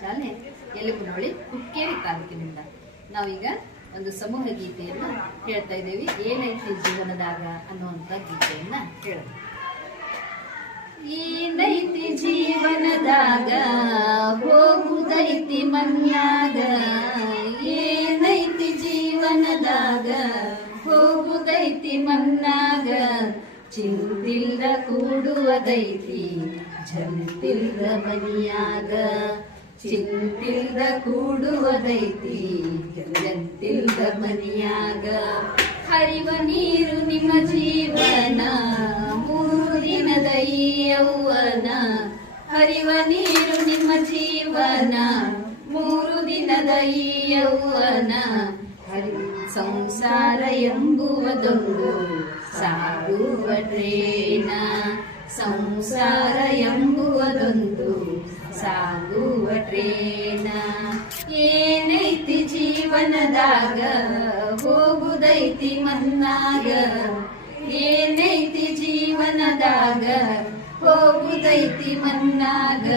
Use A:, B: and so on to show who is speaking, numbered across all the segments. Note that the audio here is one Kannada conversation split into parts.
A: ಶಾಲೆ ಯಲಬುನಹಳ್ಳಿ ಹುಕ್ಕೇರಿ ತಾಲೂಕಿನಿಂದ. ನಾವೀಗ ಒಂದು ಸಮೂಹ ಗೀತೆಯನ್ನು ಹೇಳ್ತಾ ಇದ್ದೇವೆ. ಏನೈತಿ ಜೀವನದಾಗ ಅನ್ನುವಂಥ ಗೀತೆಯನ್ನ ಹೇಳೈತಿ ಏನೈತಿ ಜೀವನದಾಗ? ಹೋಗುದೈತಿ ಮನ್ನಾಗ ಏನೈತಿ ಜೀವನದಾಗ? ಹೋಗುದೈತಿ ಮನ್ನಾಗ ಚಿಂತಿಲ್ಲ ಕೂಡುವುದೈತಿ ಜನತಿಲ್ಲ ಮನಿಯಾಗ. ಚಿಂತಿಲ್ದ ಕೂಡುವದೈತಿ ಜಂತಿಲ್ದ ಮನಿಯಾಗ. ಹರಿವ ನೀರು ನಿಮ್ಮ ಜೀವನ ಮೂರು ದಿನದ ಯೌವನ ಹರಿವ ನೀರು ನಿಮ್ಮ ಜೀವನ ಮೂರು ದಿನದ ಯೌವನ ಹರಿ ಸಂಸಾರ ಎಂಬುವುದೊಂದು ಸಾಗುವ ಟ್ರೇನ ಸಂಸಾರ ಎಂಬುವುದೊಂದು ಸಾಗುವ ಏನೈತಿ ಜೀವನದಾಗ? ಹೋಗುದೈತಿ ಮನ್ನಾಗ. ಏನೈತಿ ಜೀವನದಾಗ? ಹೋಗುದೈತಿ ಮನ್ನಾಗ.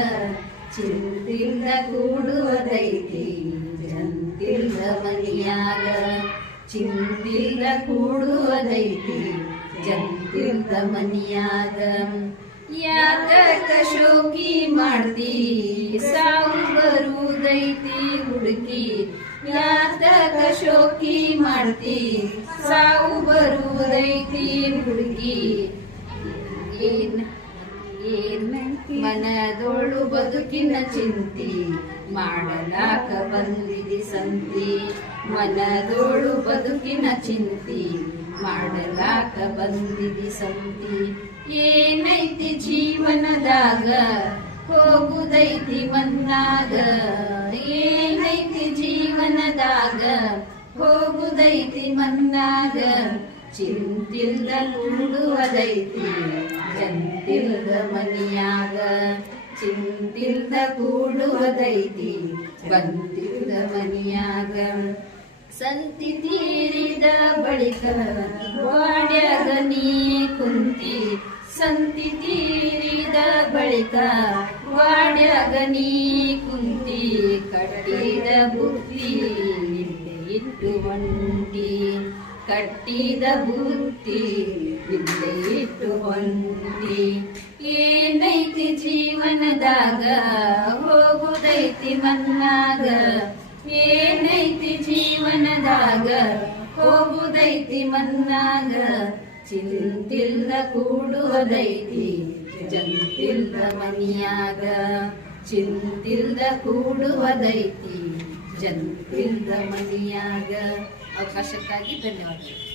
A: ಚಿಂತಿಲ್ಲ ಕೂಡುವುದೈತಿ ಜಂತಿಲ್ಲ ಮನಿಯಾಗ. ಚಿಂತಿಲ್ಲ ಕೂಡುವುದೈತಿ ಜಂತಿಲ್ಲ ಮನಿಯಾಗ. ಯಾತಕ ಶೋಕಿ ಮಾಡ್ತಿ ಸಾವು ಬರುವುದೈತಿ ಹುಡುಕಿ. ಯಾತಕ ಶೋಕಿ ಮಾಡ್ತಿ ಸಾವು ಬರುವುದೈತಿ ಹುಡುಗಿ ಏನ್ ಏನ್ ಮನದೋಳು ಬದುಕಿನ ಚಿಂತಿ, ಮಾಡಲಾಕ ಬಂದಿದೆ ಸಂತಿ. ಮನದೋಳು ಬದುಕಿನ ಚಿಂತಿ ಮಾಡಲಾಕ ಬಂದಿದಿ ಸಂತಿ. ಏನೈತಿ ಜೀವನದಾಗ? ಹೋಗುದೈತಿ ಮನ್ನಾಗ. ಏನೈತಿ ಜೀವನದಾಗ? ಹೋಗುದೈತಿ ಮನ್ನಾಗ. ಚಿಂತಿಲ್ದ ಕೂಡುವುದೈತಿ, ಜಂತಿಲ್ದ ಮನಿಯಾಗ. ಚಿಂತಿಲ್ದ ಕೂಡುವುದೈತಿ, ಬಂತಿಲ್ದ ಮನಿಯಾಗ. ಸಂತಿ ತೀರಿದ ಬಳಿಕ ವಾಡ್ಯಾಗ ನೀ ಕುಂತಿ. ಸಂತಿ ತೀರಿದ ಬಳಿಕ ವಾಡ್ಯಾಗ ನೀ ಕುಂತಿ. ಕಟ್ಟಿದ ಬುತ್ತಿ ನಿನ್ನೆ ಇಟ್ಟು ಒಂಟಿ ಕಟ್ಟಿದ ಬುತ್ತಿ ನಿನ್ನೆ ಇಟ್ಟು ಒಂಟಿ ಏನೈತಿ ಜೀವನದಾಗ? ಹೋಗುದೈತಿ ಮನ್ನಾಗ. ಏನೈತಿ ಜೀವನದಾಗ ಹೋಗುದೈತಿ ಮನ್ನಾಗ. ಚಿಂತಿಲ್ಲ ಕೂಡುವುದೈತಿ ಜಂತಿಲ್ಲ ಮನಿಯಾಗ. ಚಿಂತಿಲ್ಲ ಕೂಡುವುದೈತಿ ಜಂತಿಲ್ಲ ಮನಿಯಾಗ. ಅವಕಾಶಕ್ಕಾಗಿ ಧನ್ಯವಾದಗಳು.